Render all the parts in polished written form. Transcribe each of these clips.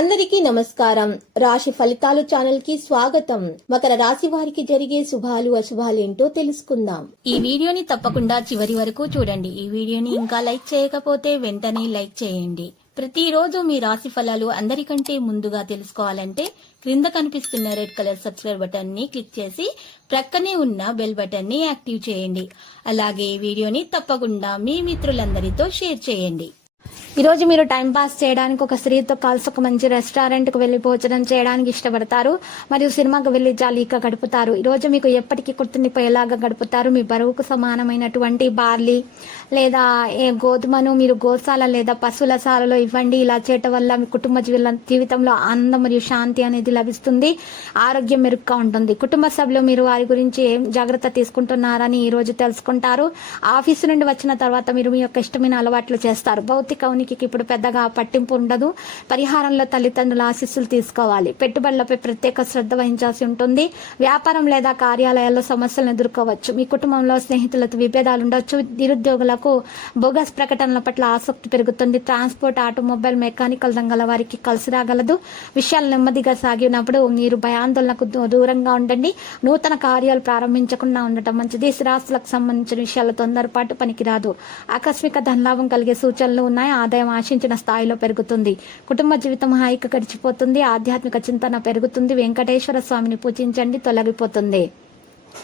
అందరికీ నమస్కారం. రాశి ఫలితాలు ఛానల్ కి స్వాగతం. మకర రాశి వారికి జరిగే శుభాలు అశుభాలు ఏంటో తెలుసుకుందాం. ఈ వీడియోని తప్పకుండా చివరి వరకు చూడండి. ఈ వీడియోని ఇంకా లైక్ చేయకపోతే వెంటనే లైక్ చేయండి. ప్రతిరోజు మీ రాశి ఫలాలు అందరికంటే ముందుగా తెలుసుకోవాలంటే క్రింద కనిపిస్తున్న రెడ్ కలర్ సబ్స్క్రైబ్ బటన్ ని క్లిక్ చేసి ప్రక్కనే ఉన్న బెల్ బటన్ ని యాక్టివ్ చేయండి. అలాగే ఈ వీడియోని తప్పకుండా మీ మిత్రులందరితో షేర్ చేయండి. ఈ రోజు మీరు టైం పాస్ చేయడానికి ఒక స్త్రీతో కలిసి ఒక మంచి రెస్టారెంట్ కు వెళ్లి భోజనం చేయడానికి ఇష్టపడతారు మరియు సినిమాకు వెళ్లి జాలీగా గడుపుతారు. ఈ రోజు మీకు ఎప్పటికీ గుర్తుండిపోయేలాగా గడుపుతారు. మీ బరువుకు సమానమైనటువంటి బార్లీ లేదా గోధుమను మీరు గోశాల లేదా పశువుల శాలలో ఇవ్వండి. ఇలా చేయటం వల్ల మీ కుటుంబ జీవితంలో ఆనందం మరియు శాంతి అనేది లభిస్తుంది. ఆరోగ్యం మెరుగ్గా ఉంటుంది. కుటుంబ సభ్యులు మీరు వారి గురించి ఏం జాగ్రత్త తీసుకుంటున్నారని ఈ రోజు తెలుసుకుంటారు. ఆఫీసు నుండి వచ్చిన తర్వాత మీరు మీ యొక్క ఇష్టమైన అలవాట్లు చేస్తారు. భౌతిక ఉనికికి ఇప్పుడు పెద్దగా పట్టింపు ఉండదు. పరిహారంలో తల్లిదండ్రుల ఆశీస్సులు తీసుకోవాలి. పెట్టుబడులపై ప్రత్యేక శ్రద్ధ వహించాల్సి ఉంటుంది. వ్యాపారం లేదా కార్యాలయాల్లో సమస్యలను ఎదుర్కోవచ్చు. మీ కుటుంబంలో స్నేహితులతో విభేదాలు ఉండొచ్చు. నిరుద్యోగులకు బోగస్ ప్రకటనల పట్ల ఆసక్తి పెరుగుతుంది. ట్రాన్స్పోర్ట్, ఆటోమొబైల్, మెకానికల్ రంగాల వారికి కలిసి రాగలదు. విషయాలు నెమ్మదిగా సాగినప్పుడు మీరు భయాందోళనకు దూరంగా ఉండండి. నూతన కార్యాలు ప్రారంభించకుండా ఉండటం మంచిది. స్థిరాస్తులకు సంబంధించిన విషయాల తొందరపాటు పనికిరాదు. ఆకస్మిక ధనలాభం కలిగే సూచనలు ఉన్నాయి. ఆదాయం ఆశించిన స్థాయిలో పెరుగుతుంది. కుటుంబ జీవితం హాయిగా గడిచిపోతుంది. ఆధ్యాత్మిక చింతన పెరుగుతుంది. వెంకటేశ్వర స్వామిని పూజించండి, తొలగిపోతుంది.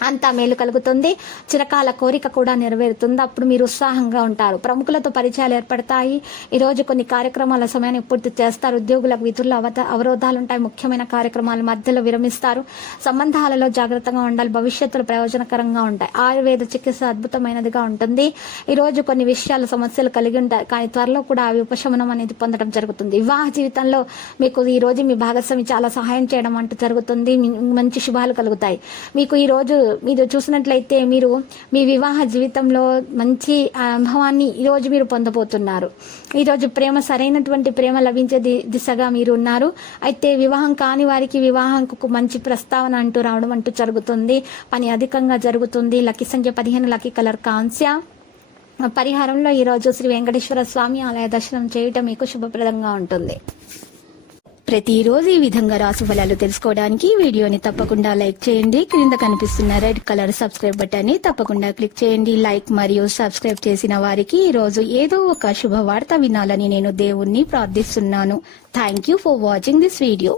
అంతా మేలు కలుగుతుంది. చిరకాల కోరిక కూడా నెరవేరుతుంది. అప్పుడు మీరు ఉత్సాహంగా ఉంటారు. ప్రముఖులతో పరిచయాలు ఏర్పడతాయి. ఈ రోజు కొన్ని కార్యక్రమాల సమయాన్ని పూర్తి చేస్తారు. ఉద్యోగులకు విధుల్లో అవరోధాలుంటాయి. ముఖ్యమైన కార్యక్రమాల మధ్యలో విరమిస్తారు. సంబంధాలలో జాగ్రత్తగా ఉండాలి. భవిష్యత్తులో ప్రయోజనకరంగా ఉంటాయి. ఆయుర్వేద చికిత్స అద్భుతమైనదిగా ఉంటుంది. ఈ రోజు కొన్ని విషయాలు సమస్యలు కలిగి ఉంటాయి, కానీ త్వరలో కూడా అవి ఉపశమనం అనేది పొందడం జరుగుతుంది. వివాహ జీవితంలో మీకు ఈ రోజు మీ భాగస్వామి చాలా సహాయం చేయడం అంటూ జరుగుతుంది. మంచి శుభాలు కలుగుతాయి. మీకు ఈ రోజు మీరు చూసినట్లయితే మీరు మీ వివాహ జీవితంలో మంచి అనుభవాన్ని ఈరోజు మీరు పొందబోతున్నారు. ఈరోజు ప్రేమ సరైనటువంటి ప్రేమ లభించే దిశగా మీరు ఉన్నారు. అయితే వివాహం కాని వారికి వివాహంకు మంచి ప్రస్తావన అంటూ రావడం అంటూ జరుగుతుంది. పని అధికంగా జరుగుతుంది. లక్కీ సంఖ్య 15, లక్కీ కలర్ కాంస్య. పరిహారంలో ఈరోజు శ్రీ వెంకటేశ్వర స్వామి ఆలయ దర్శనం చేయటం మీకు శుభప్రదంగా ఉంటుంది. ప్రతిరోజు ఈ విధంగా రాశి ఫలాలు తెలుసుకోవడానికి వీడియోని తప్పకుండా లైక్ చేయండి. క్రింద కనిపిస్తున్న రెడ్ కలర్ సబ్స్క్రైబ్ బటన్ ని తప్పకుండా క్లిక్ చేయండి. లైక్ మరియు సబ్స్క్రైబ్ చేసిన వారికి ఈ రోజు ఏదో ఒక శుభవార్త వినాలని నేను దేవుణ్ణి ప్రార్థిస్తున్నాను. Thank you for watching this video.